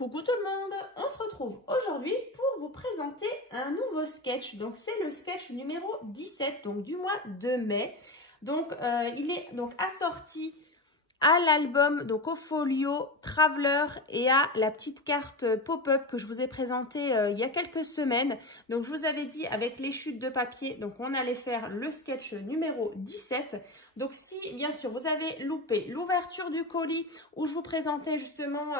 Coucou tout le monde, on se retrouve aujourd'hui pour vous présenter un nouveau sketch. Donc c'est le sketch numéro 17 donc du mois de mai. Donc il est donc assorti à l'album, donc au folio Traveler et à la petite carte pop-up que je vous ai présentée il y a quelques semaines. Donc je vous avais dit avec les chutes de papier, donc on allait faire le sketch numéro 17. Donc si bien sûr vous avez loupé l'ouverture du colis où je vous présentais justement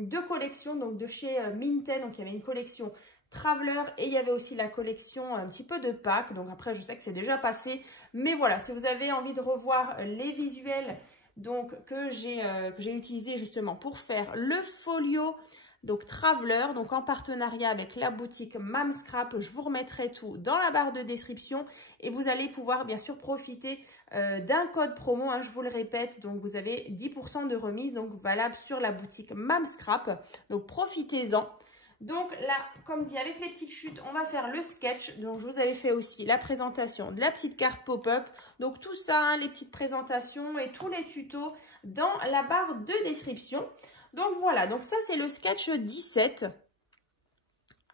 deux collections donc de chez Minten, donc il y avait une collection Traveler et il y avait aussi la collection un petit peu de Pâques. Donc après je sais que c'est déjà passé, mais voilà, si vous avez envie de revoir les visuels donc que j'ai utilisé justement pour faire le folio donc Traveler, donc en partenariat avec la boutique Mamscrap. Je vous remettrai tout dans la barre de description et vous allez pouvoir bien sûr profiter d'un code promo, hein, je vous le répète, donc vous avez 10% de remise donc valable sur la boutique Mamscrap, donc profitez-en. Donc là, comme dit, avec les petites chutes, on va faire le sketch. Donc je vous avais fait aussi la présentation de la petite carte pop-up. Donc tout ça, hein, les petites présentations et tous les tutos dans la barre de description. Donc voilà, donc ça c'est le sketch 17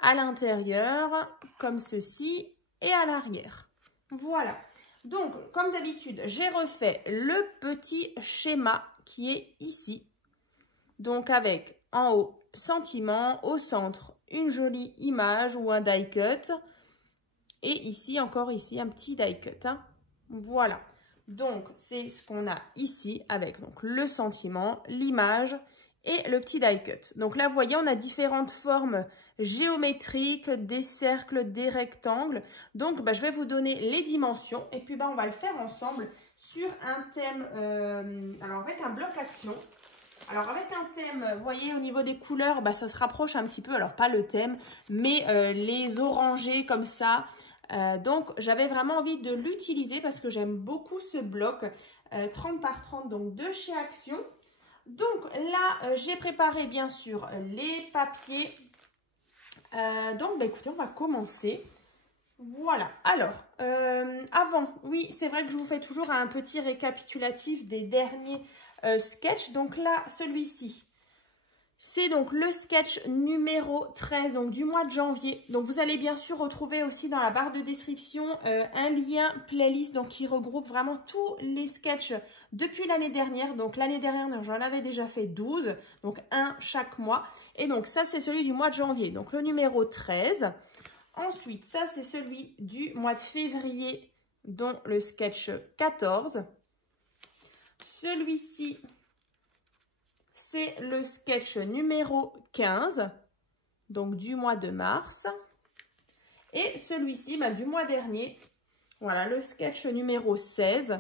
à l'intérieur, comme ceci, et à l'arrière. Voilà. Donc comme d'habitude, j'ai refait le petit schéma qui est ici. Donc avec en haut sentiment, au centre une jolie image ou un die cut et ici encore ici un petit die cut, hein. Voilà, donc c'est ce qu'on a ici avec donc le sentiment, l'image et le petit die cut. Donc là vous voyez on a différentes formes géométriques, des cercles, des rectangles. Donc je vais vous donner les dimensions et puis on va le faire ensemble sur un thème, alors avec un bloc action. Alors avec un thème, vous voyez au niveau des couleurs, ça se rapproche un petit peu, alors pas le thème, mais les orangés comme ça. Donc j'avais vraiment envie de l'utiliser parce que j'aime beaucoup ce bloc 30 par 30 donc de chez Action. Donc là j'ai préparé bien sûr les papiers. Donc écoutez, on va commencer. Voilà, alors avant, oui c'est vrai que je vous fais toujours un petit récapitulatif des derniers sketch. Donc là, celui-ci, c'est donc le sketch numéro 13, donc du mois de janvier. Donc vous allez bien sûr retrouver aussi dans la barre de description un lien playlist donc qui regroupe vraiment tous les sketchs depuis l'année dernière. Donc l'année dernière, j'en avais déjà fait 12, donc un chaque mois. Et donc ça, c'est celui du mois de janvier, donc le numéro 13. Ensuite, ça, c'est celui du mois de février, dont le sketch 14. Celui-ci, c'est le sketch numéro 15, donc du mois de mars. Et celui-ci, du mois dernier, voilà, le sketch numéro 16,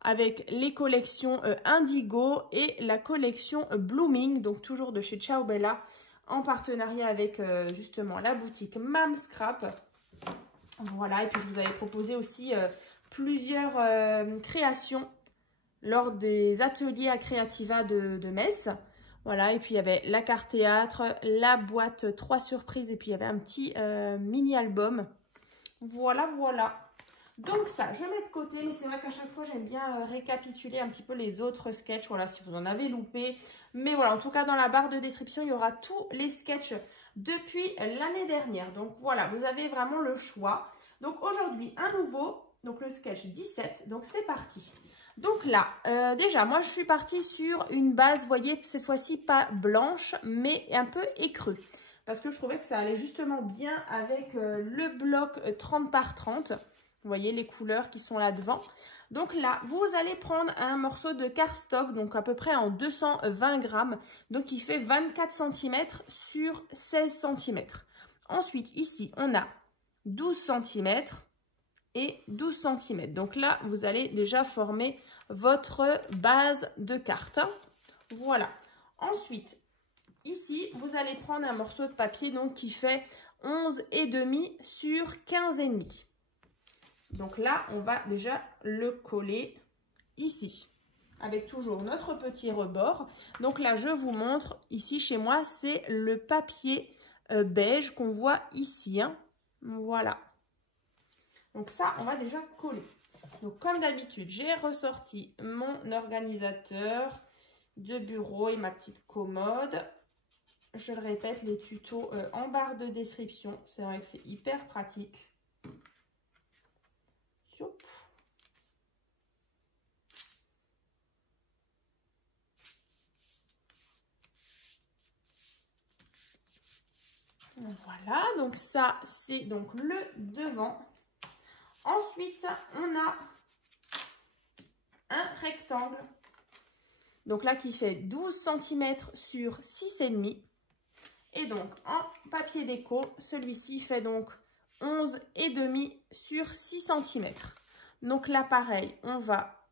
avec les collections Indigo et la collection Blooming, donc toujours de chez Ciao Bella, en partenariat avec justement la boutique Mamscrap. Voilà, et puis je vous avais proposé aussi plusieurs créations lors des ateliers à Créativa de Metz. Voilà, et puis il y avait la carte théâtre, la boîte 3 surprises, et puis il y avait un petit mini-album. Voilà, voilà. Donc ça, je mets de côté, mais c'est vrai qu'à chaque fois, j'aime bien récapituler un petit peu les autres sketchs, voilà, si vous en avez loupé. Mais voilà, en tout cas, dans la barre de description, il y aura tous les sketchs depuis l'année dernière. Donc voilà, vous avez vraiment le choix. Donc aujourd'hui, un nouveau, donc le sketch 17, donc c'est parti. Donc là, déjà, moi, je suis partie sur une base, vous voyez, cette fois-ci, pas blanche, mais un peu écreux. Parce que je trouvais que ça allait justement bien avec le bloc 30 par 30. Vous voyez les couleurs qui sont là devant. Donc là, vous allez prendre un morceau de cardstock, donc à peu près en 220 grammes. Donc il fait 24 cm sur 16 cm. Ensuite, ici, on a 12 cm et 12 cm. Donc là, vous allez déjà former votre base de carte. Voilà. Ensuite, ici, vous allez prendre un morceau de papier donc, qui fait 11,5 sur 15,5. Donc là, on va déjà le coller ici, avec toujours notre petit rebord. Donc là, je vous montre, ici chez moi, c'est le papier beige qu'on voit ici, hein. Voilà. Donc ça, on va déjà coller. Donc comme d'habitude, j'ai ressorti mon organisateur de bureau et ma petite commode. je le répète, les tutos en barre de description. C'est vrai que c'est hyper pratique. Youp. Voilà, donc ça, c'est donc le devant. Ensuite, on a un rectangle. Donc là, qui fait 12 cm sur 6,5. Et donc, en papier déco, celui-ci fait donc 11,5 sur 6 cm. Donc là, pareil, on va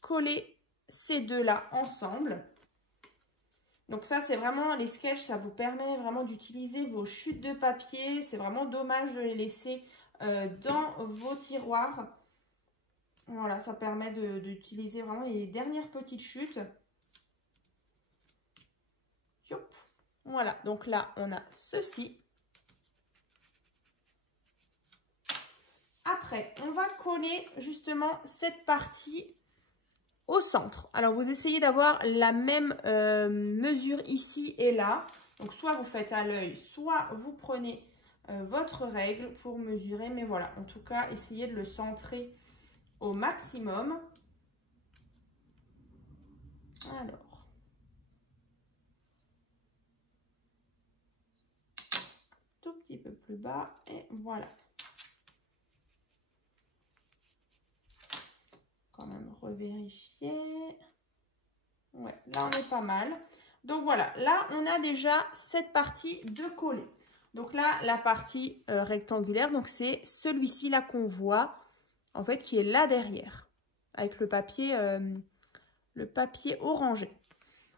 coller ces deux-là ensemble. Donc ça, c'est vraiment les sketchs, ça vous permet vraiment d'utiliser vos chutes de papier. C'est vraiment dommage de les laisser dans vos tiroirs. Voilà, ça permet d'utiliser vraiment les dernières petites chutes. Youp. Voilà, donc là, on a ceci. Après, on va coller justement cette partie au centre. Alors, vous essayez d'avoir la même mesure ici et là. Donc, soit vous faites à l'œil, soit vous prenez votre règle pour mesurer. Mais voilà, en tout cas, essayez de le centrer au maximum. Alors, tout petit peu plus bas et voilà. Quand même revérifier. Ouais, là on est pas mal. Donc voilà, là on a déjà cette partie de collé. Donc là, la partie rectangulaire, donc c'est celui-ci là qu'on voit, en fait, qui est là derrière, avec le papier orangé.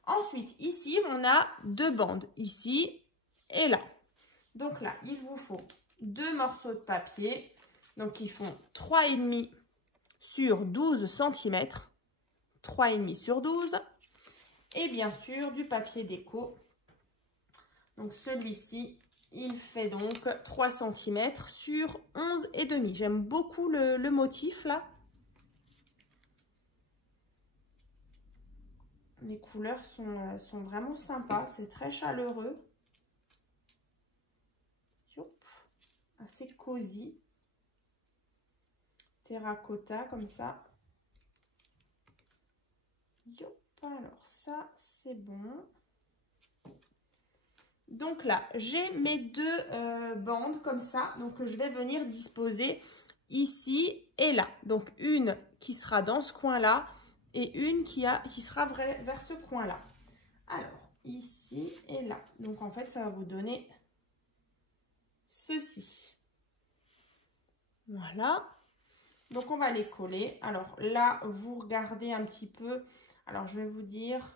Ensuite, ici, on a deux bandes, ici et là. Donc là, il vous faut deux morceaux de papier, donc qui font 3,5 sur 12 cm, 3,5 sur 12, et bien sûr du papier déco. Donc celui-ci, il fait donc 3 cm sur 11,5. J'aime beaucoup le motif là. Les couleurs sont vraiment sympas, c'est très chaleureux. Assez cosy. Terracotta comme ça. Yop, alors ça c'est bon. Donc là j'ai mes deux bandes comme ça, donc que je vais venir disposer ici et là. Donc une qui sera dans ce coin là et une qui sera vers ce coin là. Alors ici et là, donc en fait ça va vous donner ceci. Voilà. Donc, on va les coller. Alors là, vous regardez un petit peu. Alors, je vais vous dire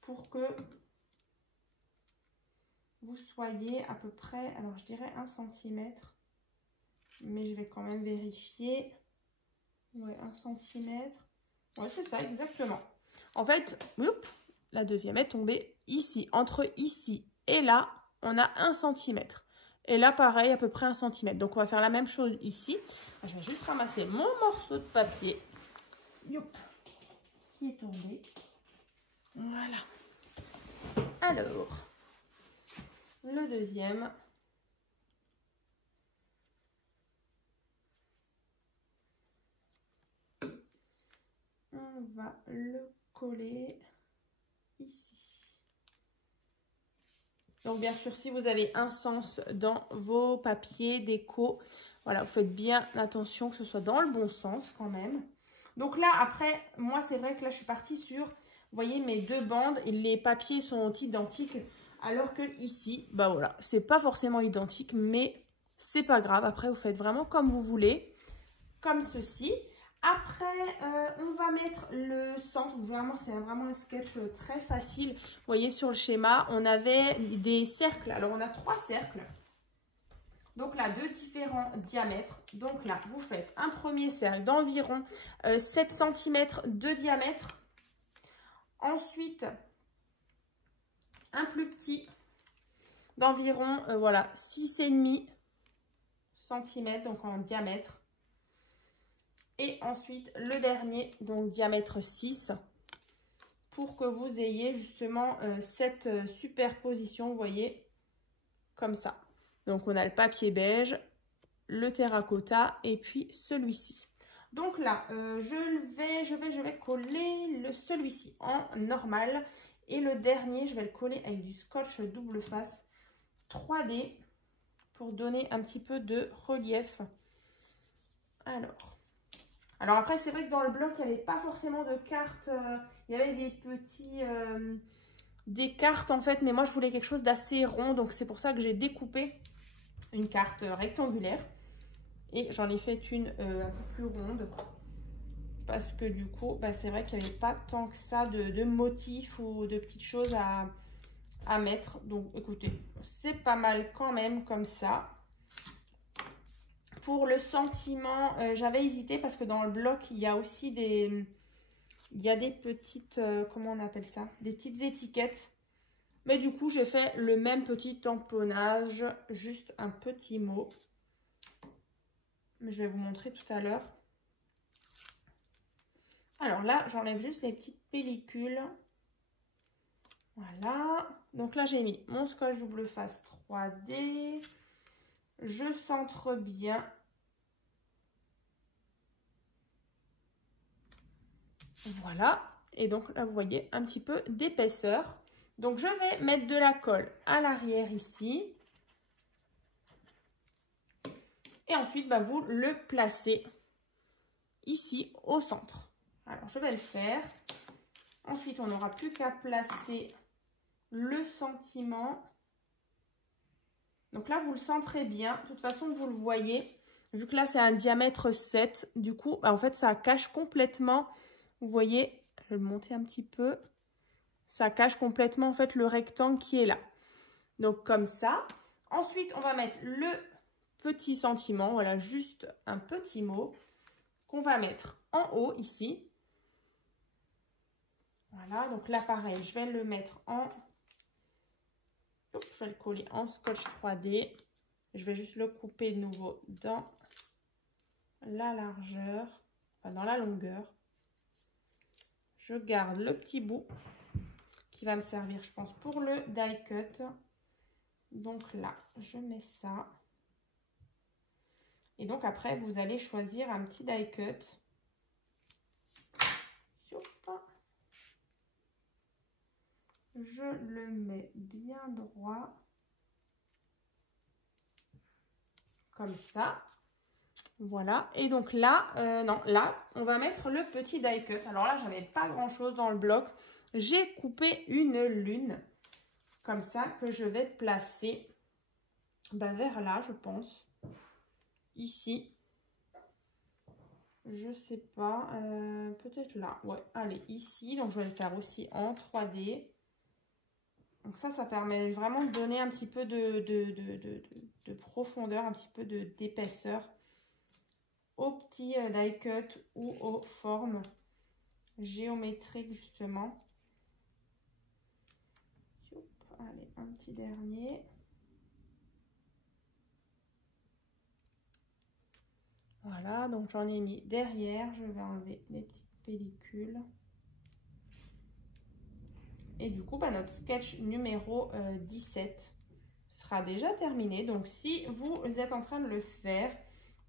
pour que vous soyez à peu près, alors je dirais 1 cm. Mais je vais quand même vérifier. Ouais, 1 cm. Ouais, c'est ça, exactement. En fait, oups, la deuxième est tombée ici. Entre ici et là, on a 1 cm. Et là, pareil, à peu près 1 cm. Donc, on va faire la même chose ici. Je vais juste ramasser mon morceau de papier. Youp, qui est tombé. Voilà. Alors, le deuxième. On va le coller ici. Donc, bien sûr, si vous avez un sens dans vos papiers déco, voilà, vous faites bien attention que ce soit dans le bon sens quand même. Donc là, après, moi, c'est vrai que là, je suis partie sur, vous voyez, mes deux bandes et les papiers sont identiques. Alors que ici, bah voilà, c'est pas forcément identique, mais c'est pas grave. Après, vous faites vraiment comme vous voulez, comme ceci. Après, on va mettre le centre. Vraiment, c'est vraiment un sketch très facile. Vous voyez, sur le schéma, on avait des cercles. Alors, on a 3 cercles. Donc là, 2 différents diamètres. Donc là, vous faites un premier cercle d'environ 7 cm de diamètre. Ensuite, un plus petit d'environ voilà, 6,5 cm, donc en diamètre. Et ensuite, le dernier, donc diamètre 6. pour que vous ayez justement cette superposition, vous voyez, comme ça. Donc on a le papier beige, le terracotta et puis celui-ci. Donc là, je vais coller celui-ci en normal. Et le dernier, je vais le coller avec du scotch double face 3D pour donner un petit peu de relief. Alors après, c'est vrai que dans le bloc, il n'y avait pas forcément de cartes. Il y avait des petits... des cartes en fait, mais moi je voulais quelque chose d'assez rond. Donc c'est pour ça que j'ai découpé une carte rectangulaire. Et j'en ai fait une un peu plus ronde. Parce que du coup, bah, c'est vrai qu'il n'y avait pas tant que ça de motifs ou de petites choses à mettre. Donc écoutez, c'est pas mal quand même comme ça. Pour le sentiment, j'avais hésité parce que dans le bloc, il y a aussi des... Il y a des petites... comment on appelle ça? Des petites étiquettes. Mais du coup, j'ai fait le même petit tamponnage. Juste un petit mot. Mais je vais vous montrer tout à l'heure. Alors là, j'enlève juste les petites pellicules. Voilà. Donc là, j'ai mis mon scotch double face 3D. Je centre bien. Voilà. Et donc là, vous voyez un petit peu d'épaisseur. Donc, je vais mettre de la colle à l'arrière ici. Et ensuite, bah, vous le placez ici au centre. Alors, je vais le faire. Ensuite, on n'aura plus qu'à placer le sentiment. Donc là, vous le centrez bien. De toute façon, vous le voyez. Vu que là, c'est un diamètre 7. Du coup, bah, en fait, ça cache complètement. Vous voyez, je vais le monter un petit peu. Ça cache complètement, en fait, le rectangle qui est là. Donc, comme ça. Ensuite, on va mettre le petit sentiment. Voilà, juste un petit mot qu'on va mettre en haut, ici. Voilà, donc là, pareil, je vais le mettre en... je vais le coller en scotch 3D. Je vais juste le couper de nouveau dans la largeur, enfin dans la longueur. Je garde le petit bout qui va me servir, je pense, pour le die cut. Donc là, je mets ça. Et donc après, vous allez choisir un petit die cut. Je le mets bien droit. Comme ça. Voilà. Et donc là, non, là, on va mettre le petit die cut. Alors là, j'avais pas grand-chose dans le bloc. J'ai coupé une lune. Comme ça, que je vais placer vers là, je pense. Ici. Je sais pas. Peut-être là. Ouais, allez, ici. Donc, je vais le faire aussi en 3D. Donc ça permet vraiment de donner un petit peu de profondeur, un petit peu d'épaisseur au petit die cut ou aux formes géométriques justement. Allez, un petit dernier. Voilà, donc j'en ai mis derrière. Je vais enlever les petites pellicules. Et du coup, notre sketch numéro 17 sera déjà terminé. Donc, si vous êtes en train de le faire,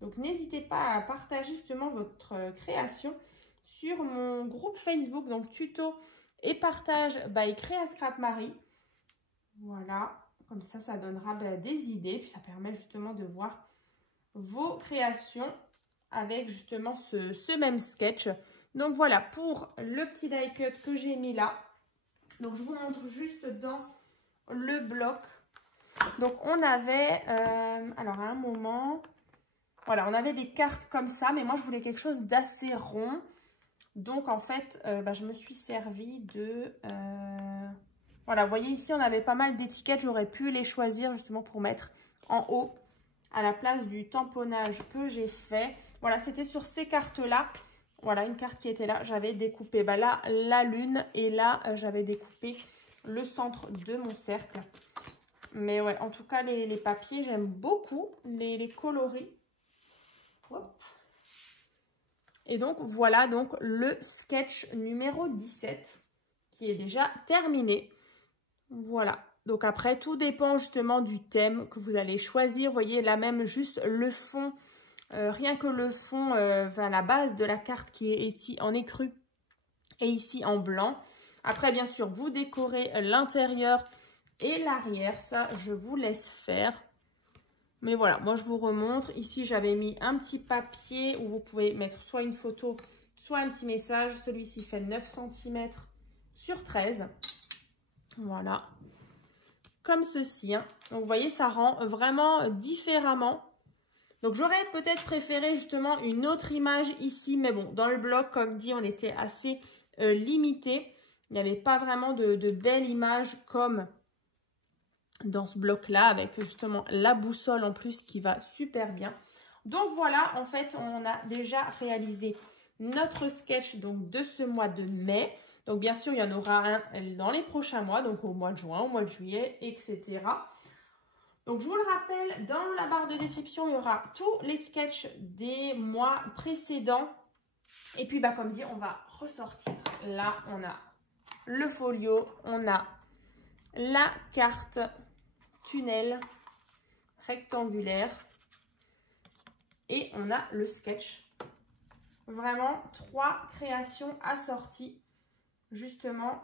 donc n'hésitez pas à partager justement votre création sur mon groupe Facebook, donc tuto et partage by Créa Scrap Marie. Voilà, comme ça, ça donnera des idées. Puis ça permet justement de voir vos créations avec justement ce même sketch. Donc voilà, pour le petit die cut que j'ai mis là. Donc, je vous montre juste dans le bloc. Donc, on avait, alors à un moment, voilà, on avait des cartes comme ça, mais moi, je voulais quelque chose d'assez rond. Donc, en fait, je me suis servi de, voilà, vous voyez ici, on avait pas mal d'étiquettes. J'aurais pu les choisir justement pour mettre en haut à la place du tamponnage que j'ai fait. Voilà, c'était sur ces cartes-là. Voilà, une carte qui était là, j'avais découpé là la lune et là, j'avais découpé le centre de mon cercle. Mais ouais, en tout cas, les papiers, j'aime beaucoup les coloris. Hop. Et donc, voilà donc le sketch numéro 17 qui est déjà terminé. Voilà. Donc après, tout dépend justement du thème que vous allez choisir. Vous voyez là même juste le fond, rien que le fond, la base de la carte qui est ici en écru et ici en blanc. Après, bien sûr, vous décorez l'intérieur et l'arrière. Ça, je vous laisse faire. Mais voilà, moi je vous remontre. Ici, j'avais mis un petit papier où vous pouvez mettre soit une photo, soit un petit message. Celui-ci fait 9 cm sur 13. Voilà. Comme ceci. Hein. Donc, vous voyez, ça rend vraiment différemment. Donc, j'aurais peut-être préféré justement une autre image ici. Mais bon, dans le bloc, comme dit, on était assez limité. Il n'y avait pas vraiment de belles images comme dans ce bloc-là, avec justement la boussole en plus qui va super bien. Donc, voilà, en fait, on a déjà réalisé notre sketch donc de ce mois de mai. Donc bien sûr, il y en aura un dans les prochains mois, donc au mois de juin, au mois de juillet, etc. Donc je vous le rappelle, dans la barre de description, il y aura tous les sketchs des mois précédents. Et puis comme dit, on va ressortir. Là, on a le folio, on a la carte tunnel rectangulaire et on a le sketch. Vraiment 3 créations assorties justement.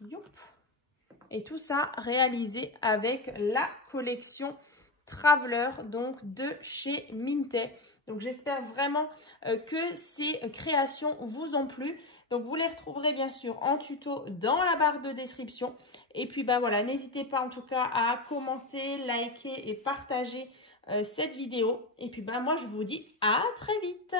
Youp. Et tout ça réalisé avec la collection Traveler donc de chez Minté. Donc j'espère vraiment que ces créations vous ont plu. Donc vous les retrouverez bien sûr en tuto dans la barre de description. Et puis voilà, n'hésitez pas en tout cas à commenter, liker et partager cette vidéo. Et puis moi je vous dis à très vite.